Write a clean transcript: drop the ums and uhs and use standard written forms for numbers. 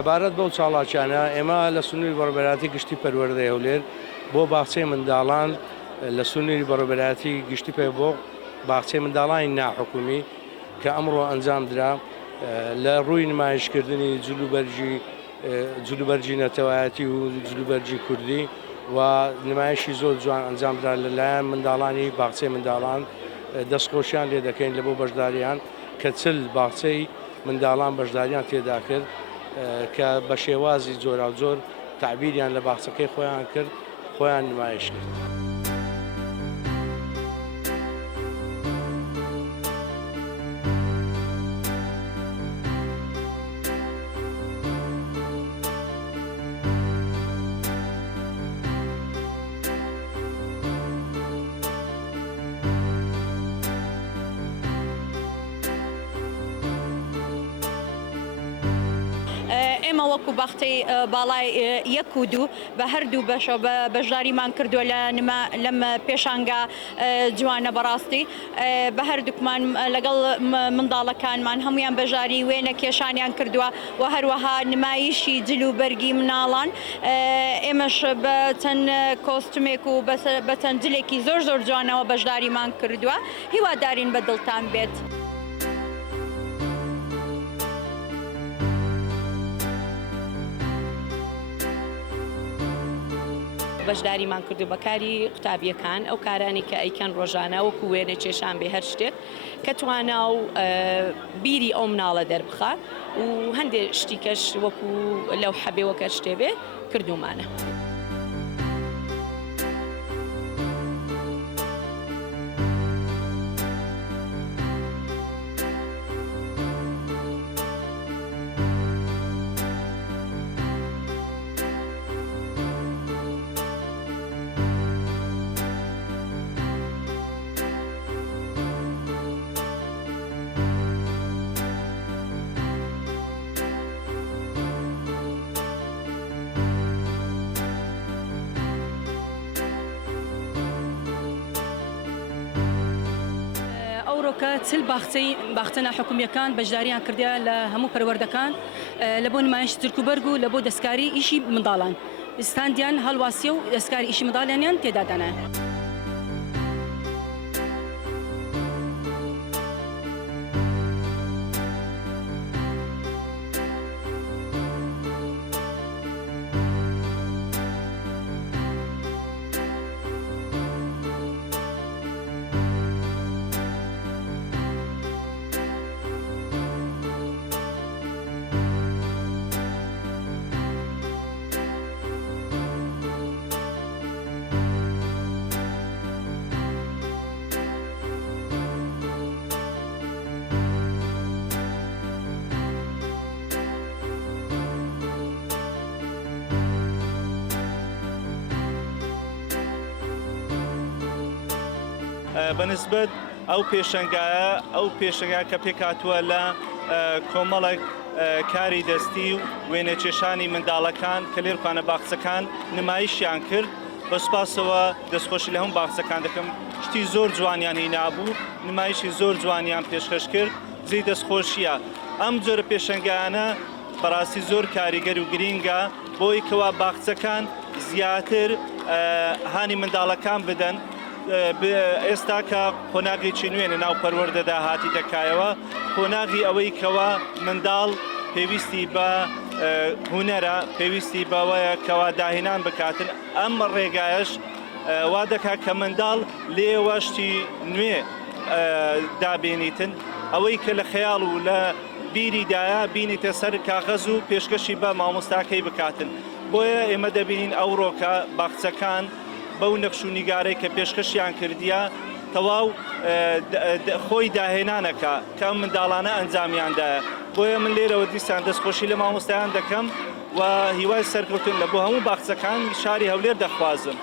سەبارەت بەو چاڵاکیانە ئێمە لە سنووری بەڕێوەبەرایەتی گشتی پەروەردەی هەولێر بۆ باخچەی منداڵان لە سنووری بەڕێوەبەرایەتی گشتی پێ بۆ باخچەی منداڵانی ناحکومی کە ئەمڕۆ ئەنجام درا لە ڕووی نمایشکردنی جلوبەرجی نەتەوایەتی و جلوبەرجی کوردی و نمایشی زۆر جوان ئەنجام درا لەلایەن منداڵانی باخچەی منداڵان دەستخۆشیان لێ دەکەین لە بۆ بەشداریان کە چل باخچەی منداڵان بەشداریان تێدا کرد کە بە شێوازی جۆراوجۆر تعبیریان لە باخچەکەی خۆیان کرد خۆیان نمایش کرد. ئێمە وەکو باخچەی باڵای 1 و 2 بە هەردوو بەشە بەشداریمان کردووە لەم پێشانگا جوانە بەڕاستی بە هەردووکمان لەگەڵ منداڵەکانمان هەمویان بەژاری وێنە کێشانیان کردووە و هەروەها نمایشی جلوبەرگی مناڵان ئێمەش بە چەند کۆستومێک و بە چەند جلێکی زۆر جوانەوە بەشداریمان کردووە هیوادارین بە دڵتان بێت. بەشداریمان کردو بە کاری قوتابیەکان ئەو کارانی کە ئەیکەن ڕۆژانە وەکو وێنە چێشان بێ هەر شتێک کە توانا و بیری ئەو مناڵە دەربخە و هەندێک شتیکەش وەکو لەو حەبێ وەکە شتێ بێ کردومانە. ئەوڕۆکە چل باخچە ناحکومیەکان بەشداریان کردیا لە هەموو پەروەردەکان لە بۆ نمایش زرکوبەرگ و لە بۆ دەستکاری ئیشی منداڵان ستاندیان هەڵواسیە و دەستکاری ئیشی منداڵیانیان تێدادانە. بەنسبەت ئەو پێشەنگایە کە پێکاتووە لە کۆمەڵێک کاری دەستی و وێنە چێشانی منداڵەکان کە لێرخوانە باخچەکان نمایشیان کرد بە سوپاسەوە دەستخۆشی لە هەموو باخچەکان دەکەم شتی زۆر جوانیان هینابوو نمایشی زۆر جوانیان پێشکەش کرد زی دەستخۆشیە ئەم جۆرە پێشەنگایانە بەڕاستی زۆر کاریگەر و گرینگە بۆی کەوا باخچەکان زیاتر هانی منداڵەکان بدەن. ئێستا کە قۆناغێکی نوێنە ناو پەروەردەدا هاتی دەکایەوە قۆناغی ئەوەی کەوا منداڵ پێویستی بە هونەرە پێویستی بەوەیە کەوا داهێنان بکاتن ئەم ڕێگایش وا دەکات کە منداڵ لێوەشتی نوێ دابێنیتن ئەوەی کە لە خەیاڵ و لە بیریدایە بینیتە سەر کاغەز و پێشکەشی بە مامۆستاکەی بکاتن بۆیە ئێمە دەبینین ئەوڕۆکە باخچەکان بەو نەخش و نیگارەی کە پێشکەشیان کردیە تەواو خۆی داهێنانەکە کە منداڵانە ئەنجامیاندایە بۆیە من لێرەوە دیسان دەستخۆشی لە مامۆستایان دەکەم و هیوای سەرکەوتن لە بۆ هەموو باخچەکان شاری هەولێر دەخوازم.